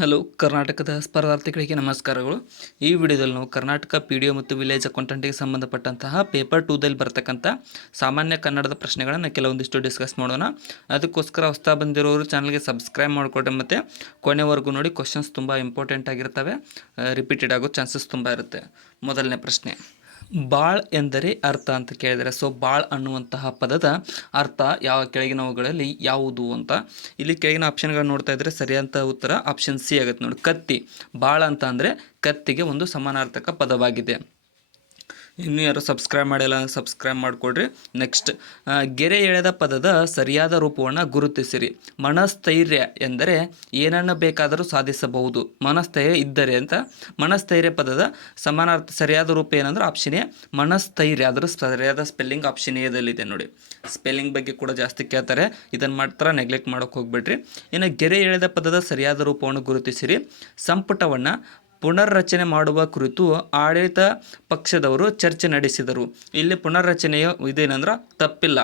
Hello, ಕರ್ನಾಟಕದ ಸ್ಪರ್ಧಾರ್ಥಿಗಳಿಗೆ ನಮಸ್ಕಾರಗಳು. ಈ ವಿಡಿಯೋದಲ್ಲಿ ನಾವು ಕರ್ನಾಟಕ PDO ಮತ್ತು ವಿಲೇಜ್ ಅಕೌಂಟೆಂಟಿಗೆ ಸಂಬಂಧಪಟ್ಟಂತಹ ಪೇಪರ್ 2ದಲ್ಲಿ ಬರ್ತಕ್ಕಂಥ ಸಾಮಾನ್ಯ ಕನ್ನಡದ ಪ್ರಶ್ನೆಗಳನ್ನು ಕೆಲವೊಂದಿಷ್ಟು ಡಿಸ್ಕಸ್ ಮಾಡೋಣ. ಅದಕ್ಕೋಸ್ಕರ ಹೊಸ ಬಂದಿರೋರು ಚಾನಲ್ಗೆ ಸಬ್ಸ್ಕ್ರೈಬ್ ಮಾಡಿಕೊಡ್ರಿ ಮತ್ತು ಕೊನೆವರೆಗೂ ನೋಡಿ. ಕ್ವಶನ್ಸ್ ತುಂಬ ಇಂಪಾರ್ಟೆಂಟ್ ಆಗಿರ್ತವೆ, ರಿಪೀಟೆಡ್ ಆಗೋ ಚಾನ್ಸಸ್ ತುಂಬ ಇರುತ್ತೆ. ಮೊದಲನೇ ಪ್ರಶ್ನೆ, ಬಾಳ್ ಎಂದರೆ ಅರ್ಥ ಅಂತ ಕೇಳಿದರೆ, ಸೊ ಬಾಳ್ ಅನ್ನುವಂತಹ ಪದದ ಅರ್ಥ ಕೆಳಗಿನವುಗಳಲ್ಲಿ ಯಾವುದು ಅಂತ. ಇಲ್ಲಿ ಕೆಳಗಿನ ಆಪ್ಷನ್ಗಳು ನೋಡ್ತಾ ಇದ್ರೆ ಸರಿಯಾದ ಉತ್ತರ ಆಪ್ಷನ್ ಸಿ ಆಗುತ್ತೆ ನೋಡಿ, ಕತ್ತಿ. ಬಾಳ್ ಅಂತ ಅಂದರೆ ಕತ್ತಿಗೆ ಒಂದು ಸಮಾನಾರ್ಥಕ ಪದವಾಗಿದೆ. ಇನ್ನೂ ಯಾರು ಸಬ್ಸ್ಕ್ರೈಬ್ ಮಾಡಿಲ್ಲ ಸಬ್ಸ್ಕ್ರೈಬ್ ಮಾಡಿಕೊಡ್ರಿ. ನೆಕ್ಸ್ಟ್, ಗೆರೆ ಎಳೆದ ಪದದ ಸರಿಯಾದ ರೂಪವನ್ನು ಗುರುತಿಸಿರಿ. ಮನಸ್ಥೈರ್ಯ ಎಂದರೆ ಏನನ್ನು ಬೇಕಾದರೂ ಸಾಧಿಸಬಹುದು. ಮನಸ್ಥೈರ್ಯ ಇದ್ದರೆ ಅಂತ. ಮನಸ್ಥೈರ್ಯ ಪದದ ಸರಿಯಾದ ರೂಪ ಏನಂದ್ರೆ ಆಪ್ಷನ್ ಎ ಮನಸ್ಥೈರ್ಯ. ಅದರ ಸರಿಯಾದ ಸ್ಪೆಲ್ಲಿಂಗ್ ಆಪ್ಷನ್ ಎದಲ್ಲಿದೆ ನೋಡಿ. ಸ್ಪೆಲ್ಲಿಂಗ್ ಬಗ್ಗೆ ಕೂಡ ಜಾಸ್ತಿ ಕೇಳ್ತಾರೆ, ಇದನ್ನು ಮಾತ್ರ ನೆಗ್ಲೆಕ್ಟ್ ಮಾಡೋಕೆ ಹೋಗ್ಬೇಡ್ರಿ. ಇನ್ನು ಗೆರೆ ಎಳೆದ ಪದದ ಸರಿಯಾದ ರೂಪವನ್ನು ಗುರುತಿಸಿರಿ. ಸಂಪುಟವನ್ನು ಪುನರ್ರಚನೆ ಮಾಡುವ ಕುರಿತು ಆಡಳಿತ ಪಕ್ಷದವರು ಚರ್ಚೆ ನಡೆಸಿದರು. ಇಲ್ಲಿ ಪುನರ್ರಚನೆಯು ಇದೇನಂದ್ರೆ ತಪ್ಪಿಲ್ಲ.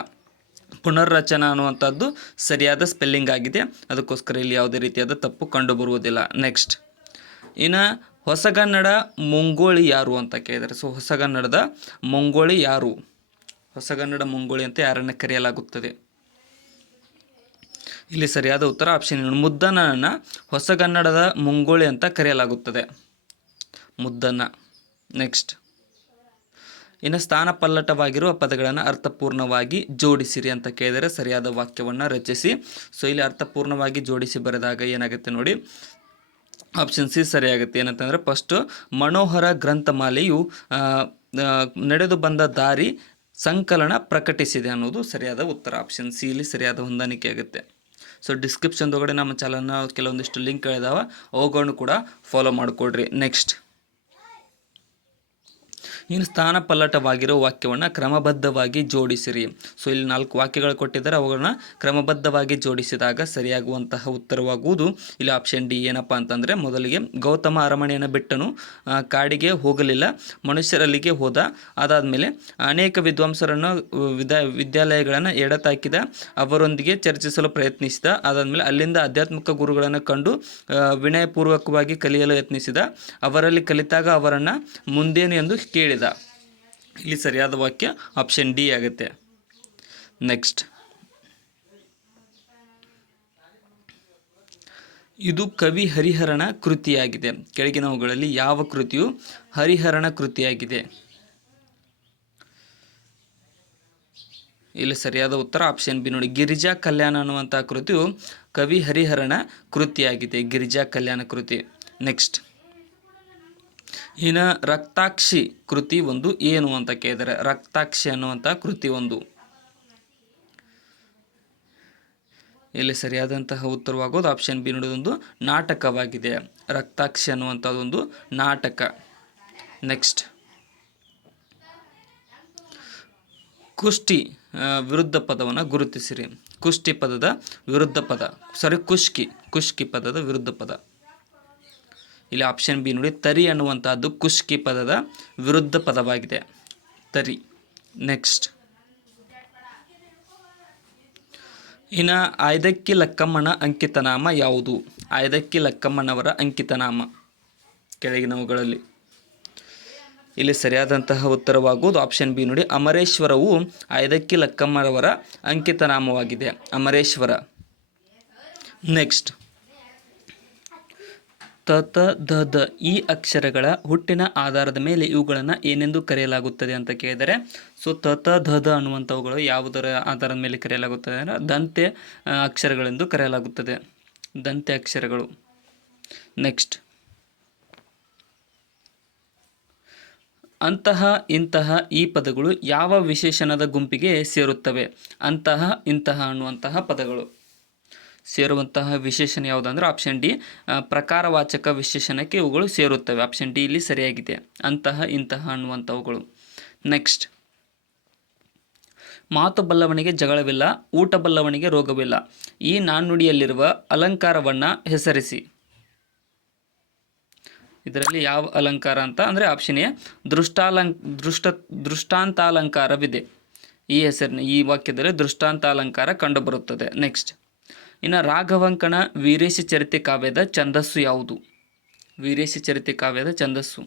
ಪುನರ್ರಚನಾ ಅನ್ನುವಂಥದ್ದು ಸರಿಯಾದ ಸ್ಪೆಲ್ಲಿಂಗ್ ಆಗಿದೆ, ಅದಕ್ಕೋಸ್ಕರ ಇಲ್ಲಿ ಯಾವುದೇ ರೀತಿಯಾದ ತಪ್ಪು ಕಂಡುಬರುವುದಿಲ್ಲ. ನೆಕ್ಸ್ಟ್, ಇನ್ನು ಹೊಸಗನ್ನಡ ಮಂಗೋಳಿ ಯಾರು ಅಂತ ಕೇಳಿದರೆ, ಸೊ ಹೊಸಗನ್ನಡದ ಮಂಗೋಳಿ ಯಾರು? ಹೊಸಗನ್ನಡ ಮಂಗೋಳಿ ಅಂತ ಯಾರನ್ನು ಕರೆಯಲಾಗುತ್ತದೆ? ಇಲ್ಲಿ ಸರಿಯಾದ ಉತ್ತರ ಆಪ್ಷನ್ ಮುದ್ದನನ್ನು ಹೊಸಗನ್ನಡದ ಮಂಗೋಳಿ ಅಂತ ಕರೆಯಲಾಗುತ್ತದೆ, ಮುದ್ದನ. ನೆಕ್ಸ್ಟ್, ಇನ್ನು ಸ್ಥಾನ ಪಲ್ಲಟವಾಗಿರುವ ಪದಗಳನ್ನು ಅರ್ಥಪೂರ್ಣವಾಗಿ ಜೋಡಿಸಿರಿ ಅಂತ ಕೇಳಿದರೆ ಸರಿಯಾದ ವಾಕ್ಯವನ್ನು ರಚಿಸಿ. ಸೊ ಇಲ್ಲಿ ಅರ್ಥಪೂರ್ಣವಾಗಿ ಜೋಡಿಸಿ ಬರೆದಾಗ ಏನಾಗುತ್ತೆ ನೋಡಿ, ಆಪ್ಷನ್ ಸಿ ಸರಿಯಾಗುತ್ತೆ. ಏನಂತಂದರೆ ಫಸ್ಟು, ಮನೋಹರ ಗ್ರಂಥಮಾಲೆಯು ನಡೆದು ಬಂದ ದಾರಿ ಸಂಕಲನ ಪ್ರಕಟಿಸಿದೆ ಅನ್ನೋದು ಸರಿಯಾದ ಉತ್ತರ. ಆಪ್ಷನ್ ಸಿ ಇಲ್ಲಿ ಸರಿಯಾದ ಹೊಂದಾಣಿಕೆ ಆಗುತ್ತೆ. ಸೊ ಡಿಸ್ಕ್ರಿಪ್ಷನ್ದೊಳಗಡೆ ನಮ್ಮ ಚಾನಲ್ನ ಕೆಲವೊಂದಿಷ್ಟು ಲಿಂಕ್ಗಳಿದಾವೆ, ಅವುಗಳನ್ನು ಕೂಡ ಫಾಲೋ ಮಾಡಿಕೊಡ್ರಿ. ನೆಕ್ಸ್ಟ್, ಇನ್ನು ಸ್ಥಾನ ಪಲ್ಲಟವಾಗಿರೋ ವಾಕ್ಯವನ್ನು ಕ್ರಮಬದ್ಧವಾಗಿ ಜೋಡಿಸಿರಿ. ಸೊ ಇಲ್ಲಿ 4 ವಾಕ್ಯಗಳು ಕೊಟ್ಟಿದ್ದಾರೆ, ಅವುಗಳನ್ನ ಕ್ರಮಬದ್ಧವಾಗಿ ಜೋಡಿಸಿದಾಗ ಸರಿಯಾಗುವಂತಹ ಉತ್ತರವಾಗುವುದು ಇಲ್ಲಿ ಆಪ್ಷನ್ ಡಿ. ಏನಪ್ಪ ಅಂತಂದರೆ, ಮೊದಲಿಗೆ ಗೌತಮ ಅರಮನೆಯನ್ನು ಬಿಟ್ಟನು, ಕಾಡಿಗೆ ಹೋಗಲಿಲ್ಲ, ಮನುಷ್ಯರಲ್ಲಿಗೆ ಹೋದ. ಅದಾದಮೇಲೆ ಅನೇಕ ವಿದ್ವಾಂಸರನ್ನು ವಿದ್ಯಾಲಯಗಳನ್ನು ಎಡತಾಕಿದ, ಅವರೊಂದಿಗೆ ಚರ್ಚಿಸಲು ಪ್ರಯತ್ನಿಸಿದ. ಅದಾದಮೇಲೆ ಅಲ್ಲಿಂದ ಆಧ್ಯಾತ್ಮಿಕ ಗುರುಗಳನ್ನು ಕಂಡು ವಿನಯಪೂರ್ವಕವಾಗಿ ಕಲಿಯಲು ಯತ್ನಿಸಿದ, ಅವರಲ್ಲಿ ಕಲಿತಾಗ ಅವರನ್ನು ಮುಂದೇನು ಎಂದು ಕೇಳಿದ. ಇಲ್ಲಿ ಸರಿಯಾದ ವಾಕ್ಯ ಆಪ್ಷನ್ ಡಿ ಆಗುತ್ತೆ. ನೆಕ್ಸ್ಟ್, ಇದು ಕವಿ ಹರಿಹರನ ಕೃತಿಯಾಗಿದೆ. ಕೆಳಗಿನವುಗಳಲ್ಲಿ ಯಾವ ಕೃತಿಯು ಹರಿಹರನ ಕೃತಿಯಾಗಿದೆ? ಇಲ್ಲಿ ಸರಿಯಾದ ಉತ್ತರ ಆಪ್ಷನ್ ಬಿ ನೋಡಿ, ಗಿರಿಜಾ ಕಲ್ಯಾಣ ಅನ್ನುವಂಥ ಕೃತಿಯು ಕವಿ ಹರಿಹರನ ಕೃತಿಯಾಗಿದೆ, ಗಿರಿಜಾ ಕಲ್ಯಾಣ ಕೃತಿ. ನೆಕ್ಸ್ಟ್, ಇನ್ನು ರಕ್ತಾಕ್ಷಿ ಕೃತಿ ಒಂದು ಏನು ಅಂತ ಕೇಳಿದರೆ, ರಕ್ತಾಕ್ಷಿ ಅನ್ನುವಂಥ ಕೃತಿ ಒಂದು. ಇಲ್ಲಿ ಸರಿಯಾದಂತಹ ಉತ್ತರವಾಗೋದು ಆಪ್ಷನ್ ಬಿ ನೋಡೋದೊಂದು ನಾಟಕವಾಗಿದೆ. ರಕ್ತಾಕ್ಷಿ ಅನ್ನುವಂಥದ್ದೊಂದು ನಾಟಕ. ನೆಕ್ಸ್ಟ್, ಕುಷ್ಟಿ ವಿರುದ್ಧ ಪದವನ್ನು ಗುರುತಿಸಿರಿ. ಕುಷ್ಟಿ ಪದದ ವಿರುದ್ಧ ಪದ, ಕುಷ್ಕಿ ಪದದ ವಿರುದ್ಧ ಪದ. ಇಲ್ಲಿ ಆಪ್ಷನ್ ಬಿ ನೋಡಿ, ತರಿ ಅನ್ನುವಂಥದ್ದು ಕುಷ್ಕಿ ಪದದ ವಿರುದ್ಧ ಪದವಾಗಿದೆ, ತರಿ. ನೆಕ್ಸ್ಟ್, ಇನ್ನು ಆಯ್ದಕ್ಕಿ ಲಕ್ಕಮ್ಮನ ಅಂಕಿತನಾಮ ಯಾವುದು? ಆಯ್ದಕ್ಕಿ ಲಕ್ಕಮ್ಮನವರ ಅಂಕಿತನಾಮ ಕೆಳಗಿನವುಗಳಲ್ಲಿ ಇಲ್ಲಿ ಸರಿಯಾದಂತಹ ಉತ್ತರವಾಗುವುದು ಆಪ್ಷನ್ ಬಿ ನೋಡಿ, ಅಮರೇಶ್ವರವು ಆಯ್ದಕ್ಕಿ ಲಕ್ಕಮ್ಮನವರ ಅಂಕಿತನಾಮವಾಗಿದೆ, ಅಮರೇಶ್ವರ. ನೆಕ್ಸ್ಟ್, ತ ತ ದ ದ ಈ ಅಕ್ಷರಗಳ ಹುಟ್ಟಿನ ಆಧಾರದ ಮೇಲೆ ಇವುಗಳನ್ನು ಏನೆಂದು ಕರೆಯಲಾಗುತ್ತದೆ ಅಂತ ಕೇಳಿದರೆ, ಸೊ ತ ತ ದ ದ ಅನ್ನುವಂಥವುಗಳು ಯಾವುದರ ಆಧಾರದ ಮೇಲೆ ಕರೆಯಲಾಗುತ್ತದೆ ಅಂದರೆ ದಂತೆ ಅಕ್ಷರಗಳೆಂದು ಕರೆಯಲಾಗುತ್ತದೆ, ದಂತೆ ಅಕ್ಷರಗಳು. ನೆಕ್ಸ್ಟ್, ಅಂತಹ ಇಂತಹ ಈ ಪದಗಳು ಯಾವ ವಿಶೇಷಣದ ಗುಂಪಿಗೆ ಸೇರುತ್ತವೆ? ಅಂತಹ ಇಂತಹ ಅನ್ನುವಂತಹ ಪದಗಳು ಸೇರುವಂತಹ ವಿಶೇಷಣ ಯಾವುದಂದ್ರೆ ಆಪ್ಷನ್ ಡಿ, ಪ್ರಕಾರವಾಚಕ ವಿಶೇಷಣಕ್ಕೆ ಇವುಗಳು ಸೇರುತ್ತವೆ. ಆಪ್ಷನ್ ಡಿ ಇಲ್ಲಿ ಸರಿಯಾಗಿದೆ, ಅಂತಹ ಇಂತಹ ಅನ್ನುವಂಥವುಗಳು. ನೆಕ್ಸ್ಟ್, ಮಾತು ಬಲ್ಲವನಿಗೆ ಜಗಳವಿಲ್ಲ, ಊಟ ಬಲ್ಲವನಿಗೆ ರೋಗವಿಲ್ಲ. ಈ ನಾಣ್ಣುಡಿಯಲ್ಲಿರುವ ಅಲಂಕಾರವನ್ನು ಹೆಸರಿಸಿ. ಇದರಲ್ಲಿ ಯಾವ ಅಲಂಕಾರ ಅಂತ ಅಂದರೆ ಆಪ್ಷನ್ ಎ ದೃಷ್ಟಾಂತಾಲಂಕಾರವಿದೆ. ಈ ವಾಕ್ಯದಲ್ಲಿ ದೃಷ್ಟಾಂತಾಲಂಕಾರ ಕಂಡುಬರುತ್ತದೆ. ನೆಕ್ಸ್ಟ್, ಇನ್ನು ರಾಘವಂಕಣ ವೀರೇಶ ಚರಿತೆ ಕಾವ್ಯದ ಛಂದಸ್ಸು ಯಾವುದು? ವೀರೇಶ ಚರಿತೆ ಕಾವ್ಯದ ಛಂದಸ್ಸು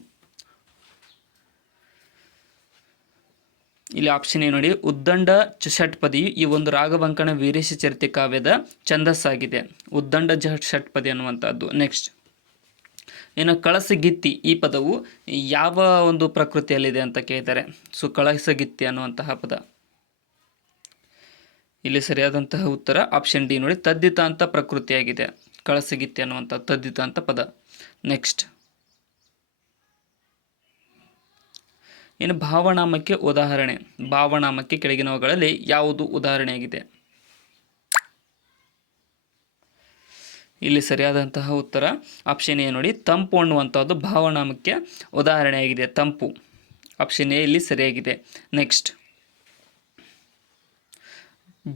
ಇಲ್ಲಿ ಆಪ್ಷನ್ ಎ ನೋಡಿ, ಉದ್ದಂಡ ಷಟ್ಪದಿ ಈ ಒಂದು ರಾಘವಂಕಣ ವೀರೇಶ ಚರಿತೆ ಕಾವ್ಯದ ಛಂದಸ್ಸಾಗಿದೆ, ಉದ್ದಂಡ ಷಟ್ಪದಿ ಅನ್ನುವಂಥದ್ದು. ನೆಕ್ಸ್ಟ್, ಇನ್ನು ಕಳಸಗಿತ್ತಿ ಈ ಪದವು ಯಾವ ಒಂದು ಪ್ರಕೃತಿಯಲ್ಲಿದೆ ಅಂತ ಕೇಳಿದ್ದಾರೆ. ಸೊ ಕಳಸಗಿತ್ತಿ ಅನ್ನುವಂತಹ ಪದ, ಇಲ್ಲಿ ಸರಿಯಾದಂತಹ ಉತ್ತರ ಆಪ್ಷನ್ ಡಿ ನೋಡಿ, ತದ್ದಿತಾಂತ ಪ್ರಕೃತಿಯಾಗಿದೆ ಕಳಸಗಿತ್ತಿ ಅನ್ನುವಂಥ ತದ್ದಿತಾಂತ ಪದ. ನೆಕ್ಸ್ಟ್, ಇನ್ನು ಭಾವನಾಮಕ್ಕೆ ಉದಾಹರಣೆ, ಭಾವನಾಮಕ್ಕೆ ಕೆಳಗಿನವುಗಳಲ್ಲಿ ಯಾವುದು ಉದಾಹರಣೆಯಾಗಿದೆ? ಇಲ್ಲಿ ಸರಿಯಾದಂತಹ ಉತ್ತರ ಆಪ್ಷನ್ ಎ ನೋಡಿ, ತಂಪು ಅನ್ನುವಂಥದ್ದು ಭಾವನಾಮಕ್ಕೆ ಉದಾಹರಣೆಯಾಗಿದೆ, ತಂಪು. ಆಪ್ಷನ್ ಎ ಇಲ್ಲಿ ಸರಿಯಾಗಿದೆ. ನೆಕ್ಸ್ಟ್,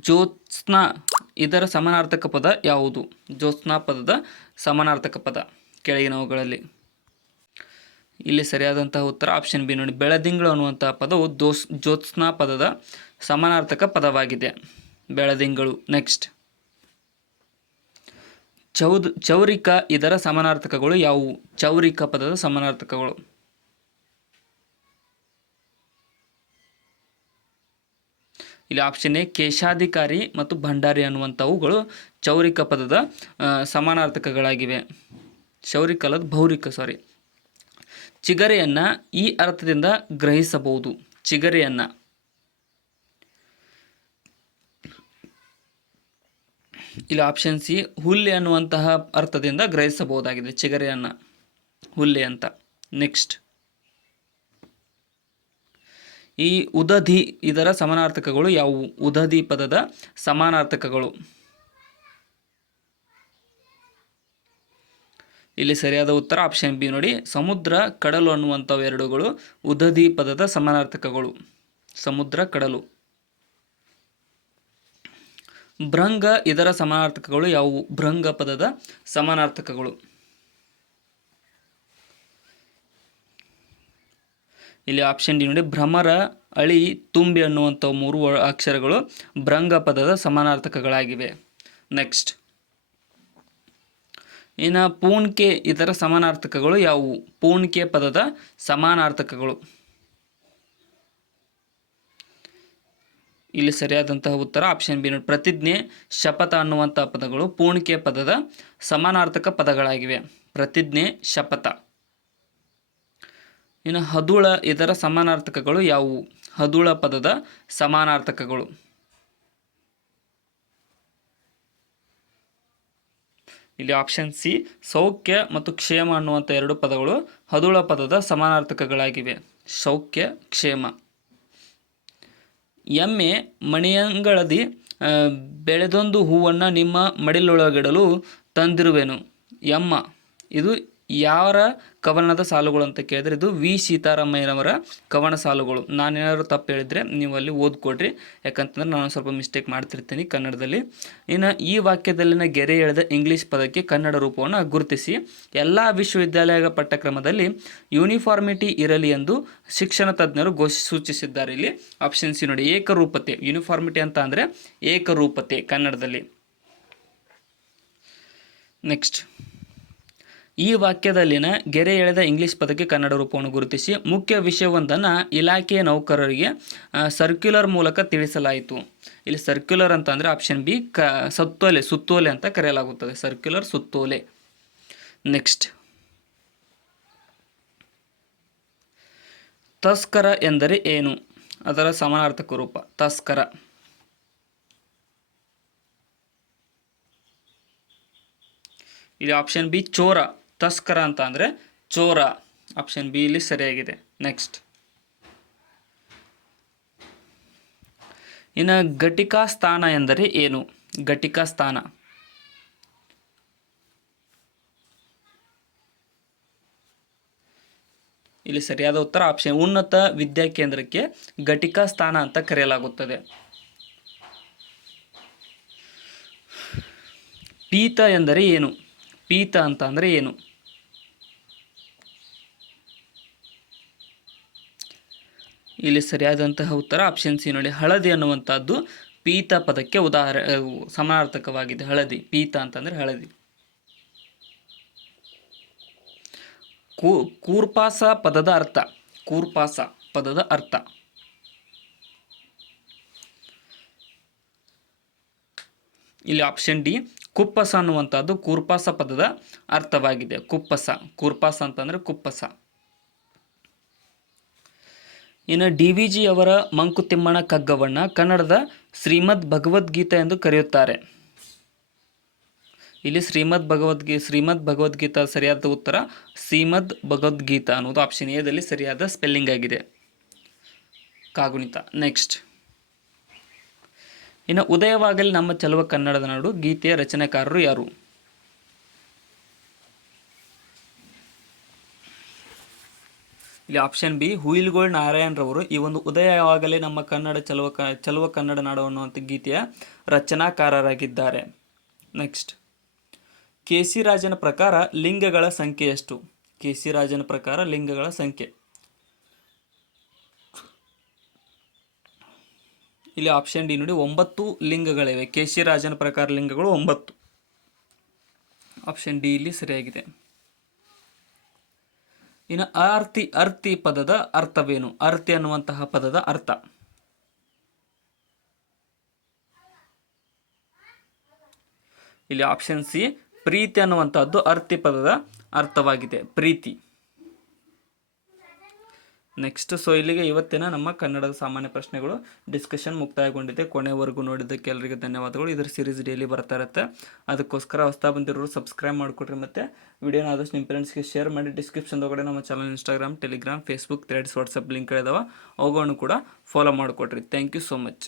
ಜ್ಯೋತ್ಸ್ನಾ ಇದರ ಸಮಾನಾರ್ಥಕ ಪದ ಯಾವುದು? ಜ್ಯೋತ್ಸ್ನಾ ಪದದ ಸಮಾನಾರ್ಥಕ ಪದ ಕೆಳಗಿನವುಗಳಲ್ಲಿ. ಇಲ್ಲಿ ಸರಿಯಾದಂತಹ ಉತ್ತರ ಆಪ್ಷನ್ ಬಿ ನೋಡಿ, ಬೆಳದಿಂಗಳು ಅನ್ನುವಂತಹ ಪದವು ಜ್ಯೋತ್ಸ್ನಾ ಪದದ ಸಮಾನಾರ್ಥಕ ಪದವಾಗಿದೆ, ಬೆಳದಿಂಗಳು. ನೆಕ್ಸ್ಟ್, ಚೌರಿಕ ಇದರ ಸಮಾನಾರ್ಥಕಗಳು ಯಾವುವು? ಚೌರಿಕ ಪದದ ಸಮಾನಾರ್ಥಕಗಳು. ಇಲ್ಲಿ ಆಪ್ಷನ್ ಎ ಕೇಶಾಧಿಕಾರಿ ಮತ್ತು ಭಂಡಾರಿ ಅನ್ನುವಂಥವುಗಳು ಚೌರಿಕ ಪದದ ಸಮಾನಾರ್ಥಕಗಳಾಗಿವೆ. ಚೌರಿಕ ಅಲ್ಲದ ಭೌರಿಕ, ಸಾರಿ. ಚಿಗರೆಯನ್ನು ಈ ಅರ್ಥದಿಂದ ಗ್ರಹಿಸಬಹುದು. ಚಿಗರೆಯನ್ನು ಇಲ್ಲಿ ಆಪ್ಷನ್ ಸಿ ಹುಲ್ಲೆ ಅನ್ನುವಂತಹ ಅರ್ಥದಿಂದ ಗ್ರಹಿಸಬಹುದಾಗಿದೆ, ಚಿಗರೆಯನ್ನು ಹುಲ್ಲೆ ಅಂತ. ನೆಕ್ಸ್ಟ್, ಈ ಉದಧಿ ಇದರ ಸಮಾನಾರ್ಥಕಗಳು ಯಾವುವು? ಉದಧಿ ಪದದ ಸಮಾನಾರ್ಥಕಗಳು. ಇಲ್ಲಿ ಸರಿಯಾದ ಉತ್ತರ ಆಪ್ಷನ್ ಬಿ ನೋಡಿ, ಸಮುದ್ರ ಕಡಲು ಅನ್ನುವಂಥವು ಎರಡುಗಳು ಉದಧಿ ಪದದ ಸಮಾನಾರ್ಥಕಗಳು, ಸಮುದ್ರ ಕಡಲು. ಭೃಂಗ ಇದರ ಸಮಾನಾರ್ಥಕಗಳು ಯಾವುವು? ಭೃಂಗ ಪದದ ಸಮಾನಾರ್ಥಕಗಳು. ಇಲ್ಲಿ ಆಪ್ಷನ್ ಡಿ ನೋಡಿ, ಭ್ರಮರ, ಅಳಿ, ತುಂಬಿ ಅನ್ನುವಂಥವು ಮೂರು ಅಕ್ಷರಗಳು ಭೃಂಗ ಪದದ ಸಮಾನಾರ್ಥಕಗಳಾಗಿವೆ. ನೆಕ್ಸ್ಟ್, ಇನ್ನು ಪೂಣ್ಕೆ ಇದರ ಸಮಾನಾರ್ಥಕಗಳು ಯಾವುವು? ಪೂಣ್ಕೆ ಪದದ ಸಮಾನಾರ್ಥಕಗಳು. ಇಲ್ಲಿ ಸರಿಯಾದಂತಹ ಉತ್ತರ ಆಪ್ಷನ್ ಬಿ ನೋಡಿ, ಪ್ರತಿಜ್ಞೆ, ಶಪಥ ಅನ್ನುವಂಥ ಪದಗಳು ಪೂಣ್ಕೆ ಪದದ ಸಮಾನಾರ್ಥಕ ಪದಗಳಾಗಿವೆ, ಪ್ರತಿಜ್ಞೆ, ಶಪಥ. ಇನ್ನು ಹದುಳ ಇದರ ಸಮಾನಾರ್ಥಕಗಳು ಯಾವುವು? ಹದುಳ ಪದದ ಸಮಾನಾರ್ಥಕಗಳು. ಇಲ್ಲಿ ಆಪ್ಷನ್ ಸಿ ಸೌಖ್ಯ ಮತ್ತು ಕ್ಷೇಮ ಅನ್ನುವಂಥ ಎರಡು ಪದಗಳು ಹದುಳ ಪದದ ಸಮಾನಾರ್ಥಕಗಳಾಗಿವೆ, ಸೌಖ್ಯ, ಕ್ಷೇಮ. ಎಮ್ಮೆ ಮಣಿಯಂಗಳದಿ ಬೆಳೆದೊಂದು ಹೂವನ್ನು ನಿಮ್ಮ ಮಡಿಲೊಳಗಿಡಲು ತಂದಿರುವೆನು. ಎಮ್ಮ ಇದು ಯಾರ ಕವನದ ಸಾಲುಗಳು ಅಂತ ಕೇಳಿದ್ರೆ ಇದು ವಿ ಸೀತಾರಾಮಯ್ಯನವರ ಕವನ ಸಾಲುಗಳು. ನಾನೇನಾದ್ರು ತಪ್ಪು ಹೇಳಿದರೆ ನೀವು ಅಲ್ಲಿ ಓದ್ಕೊಡ್ರಿ, ಯಾಕಂತಂದ್ರೆ ನಾನು ಸ್ವಲ್ಪ ಮಿಸ್ಟೇಕ್ ಮಾಡ್ತಿರ್ತೀನಿ ಕನ್ನಡದಲ್ಲಿ. ಇನ್ನು ಈ ವಾಕ್ಯದಲ್ಲಿನ ಗೆರೆ ಎಳೆದ ಇಂಗ್ಲೀಷ್ ಪದಕ್ಕೆ ಕನ್ನಡ ರೂಪವನ್ನು ಗುರುತಿಸಿ. ಎಲ್ಲ ವಿಶ್ವವಿದ್ಯಾಲಯಗಳ ಪಠ್ಯಕ್ರಮದಲ್ಲಿ ಯೂನಿಫಾರ್ಮಿಟಿ ಇರಲಿ ಎಂದು ಶಿಕ್ಷಣ ತಜ್ಞರು ಸೂಚಿಸಿದ್ದಾರೆ. ಇಲ್ಲಿ ಆಪ್ಷನ್ ಸಿ ನೋಡಿ, ಏಕರೂಪತೆ. ಯೂನಿಫಾರ್ಮಿಟಿ ಅಂತ ಅಂದರೆ ಏಕರೂಪತೆ ಕನ್ನಡದಲ್ಲಿ. ನೆಕ್ಸ್ಟ್, ಈ ವಾಕ್ಯದಲ್ಲಿನ ಗೆರೆ ಎಳೆದ ಇಂಗ್ಲೀಷ್ ಪದಕ್ಕೆ ಕನ್ನಡ ರೂಪವನ್ನು ಗುರುತಿಸಿ. ಮುಖ್ಯ ವಿಷಯವೊಂದನ್ನು ಇಲಾಖೆಯ ನೌಕರರಿಗೆ ಸರ್ಕ್ಯುಲರ್ ಮೂಲಕ ತಿಳಿಸಲಾಯಿತು. ಇಲ್ಲಿ ಸರ್ಕ್ಯುಲರ್ ಅಂತ ಅಂದರೆ ಆಪ್ಷನ್ ಬಿ ಸುತ್ತೋಲೆ ಅಂತ ಕರೆಯಲಾಗುತ್ತದೆ, ಸರ್ಕ್ಯುಲರ್, ಸುತ್ತೋಲೆ. ನೆಕ್ಸ್ಟ್, ತಸ್ಕರ ಎಂದರೆ ಏನು? ಅದರ ಸಮಾನಾರ್ಥಕ ರೂಪ ತಸ್ಕರ. ಇಲ್ಲಿ ಆಪ್ಷನ್ ಬಿ ಚೋರ. ತಸ್ಕರ ಅಂತ ಅಂದರೆ ಚೋರ, ಆಪ್ಷನ್ ಬಿ ಇಲ್ಲಿ ಸರಿಯಾಗಿದೆ. ನೆಕ್ಸ್ಟ್, ಇನ್ನು ಘಟಿಕಾ ಸ್ಥಾನ ಎಂದರೆ ಏನು? ಘಟಿಕಾ ಸ್ಥಾನ. ಇಲ್ಲಿ ಸರಿಯಾದ ಉತ್ತರ ಆಪ್ಷನ್ ಉನ್ನತ ವಿದ್ಯಾಕೇಂದ್ರಕ್ಕೆ ಘಟಿಕಾ ಸ್ಥಾನ ಅಂತ ಕರೆಯಲಾಗುತ್ತದೆ. ಪೀತ ಎಂದರೆ ಏನು? ಪೀತ ಅಂತ ಅಂದರೆ ಏನು? ಇಲ್ಲಿ ಸರಿಯಾದಂತಹ ಉತ್ತರ ಆಪ್ಷನ್ ಸಿ ನೋಡಿ, ಹಳದಿ ಅನ್ನುವಂಥದ್ದು ಪೀತ ಪದಕ್ಕೆ ಸಮಾನಾರ್ಥಕವಾಗಿದೆ ಹಳದಿ. ಪೀತ ಅಂತಂದರೆ ಹಳದಿ. ಕೂರ್ಪಾಸ ಪದದ ಅರ್ಥ. ಕೂರ್ಪಾಸ ಪದದ ಅರ್ಥ. ಇಲ್ಲಿ ಆಪ್ಷನ್ ಡಿ, ಕುಪ್ಪಸ ಅನ್ನುವಂಥದ್ದು ಕೂರ್ಪಾಸ ಪದದ ಅರ್ಥವಾಗಿದೆ. ಕುಪ್ಪಸ, ಕೂರ್ಪಾಸ ಅಂತಂದರೆ ಕುಪ್ಪಸ. ಇನ್ನು DVG ಅವರ ಮಂಕುತಿಮ್ಮನ ಕಗ್ಗವನ್ನ ಕನ್ನಡದ ಶ್ರೀಮದ್ ಭಗವದ್ಗೀತೆ ಎಂದು ಕರೆಯುತ್ತಾರೆ. ಇಲ್ಲಿ ಶ್ರೀಮದ್ ಭಗವದ್ಗೀತಾ ಸರಿಯಾದ ಉತ್ತರ ಶ್ರೀಮದ್ ಭಗವದ್ಗೀತಾ ಅನ್ನೋದು ಆಪ್ಷನ್ ಎದಲ್ಲಿ ಸರಿಯಾದ ಸ್ಪೆಲ್ಲಿಂಗ್ ಆಗಿದೆ. ಕಾಗುಣಿತ. ನೆಕ್ಸ್ಟ್, ಇನ್ನು ಉದಯವಾಗಲಿ ನಮ್ಮ ಚೆಲುವ ಕನ್ನಡದ ನಾಡು ಗೀತೆಯ ರಚನೆಕಾರರು ಯಾರು? ಇಲ್ಲಿ ಆಪ್ಷನ್ ಬಿ, ಹುಯಿಲ್ಗೋಳ್ ನಾರಾಯಣರವರು ಈ ಒಂದು ಉದಯವಾಗಲೇ ನಮ್ಮ ಕನ್ನಡ ಚೆಲುವ ಕನ್ನಡ ನಾಡು ಅನ್ನುವಂಥ ಗೀತೆಯ ರಚನಾಕಾರರಾಗಿದ್ದಾರೆ. Next, KC. ರಾಜನ ಪ್ರಕಾರ ಲಿಂಗಗಳ ಸಂಖ್ಯೆ ಎಷ್ಟು? ಕೆ.ಸಿ. ರಾಜನ ಪ್ರಕಾರ ಲಿಂಗಗಳ ಸಂಖ್ಯೆ. ಇಲ್ಲಿ ಆಪ್ಷನ್ ಡಿ ನೋಡಿ, 9 ಲಿಂಗಗಳಿವೆ. ಕೆ.ಸಿ. ರಾಜನ ಪ್ರಕಾರ ಲಿಂಗಗಳು 9. ಆಪ್ಷನ್ ಡಿ ಇಲ್ಲಿ ಸರಿಯಾಗಿದೆ. ಇನ್ನು ಅರ್ತಿ ಪದದ ಅರ್ಥವೇನು? ಅರ್ತಿ ಅನ್ನುವಂತಹ ಪದದ ಅರ್ಥ. ಇಲ್ಲಿ ಆಪ್ಷನ್ ಸಿ, ಪ್ರೀತಿ ಅನ್ನುವಂತಹದ್ದು ಅರ್ತಿ ಪದದ ಅರ್ಥವಾಗಿದೆ. ಪ್ರೀತಿ. ನೆಕ್ಸ್ಟ್, ಸೊ ಇಲ್ಲಿಗೆ ಇವತ್ತಿನ ನಮ್ಮ ಕನ್ನಡದ ಸಾಮಾನ್ಯ ಪ್ರಶ್ನೆಗಳು ಡಿಸ್ಕಷನ್ ಮುಕ್ತಾಯಗೊಂಡಿದೆ. ಕೊನೆವರೆಗೂ ನೋಡಿದ್ದಕ್ಕೆ ಎಲ್ಲರಿಗೂ ಧನ್ಯವಾದಗಳು. ಇದರ ಸೀರೀಸ್ ಡೈಲಿ ಬರ್ತಾ ಇರುತ್ತೆ. ಅದಕ್ಕೋಸ್ಕರ ಹೊಸ್ತಾ ಬಂದಿರೋರು ಸಬ್ಸ್ಕ್ರೈಬ್ ಮಾಡಿಕೊಡ್ರಿ, ಮತ್ತು ವಿಡಿಯೋನ ಆದಷ್ಟು ನಿಮ್ಮ ಫ್ರೆಂಡ್ಸ್ಗೆ ಶೇರ್ ಮಾಡಿ. ಡಿಸ್ಕ್ರಿಪ್ಷನ್ ಒಳಗಡೆ ನಮ್ಮ channel Instagram, Telegram, Facebook, Threads, WhatsApp link ಇದಾವೆ. ಅವುಗಳನ್ನು ಕೂಡ ಫಾಲೋ ಮಾಡಿಕೊಡ್ರಿ. Thank you so much.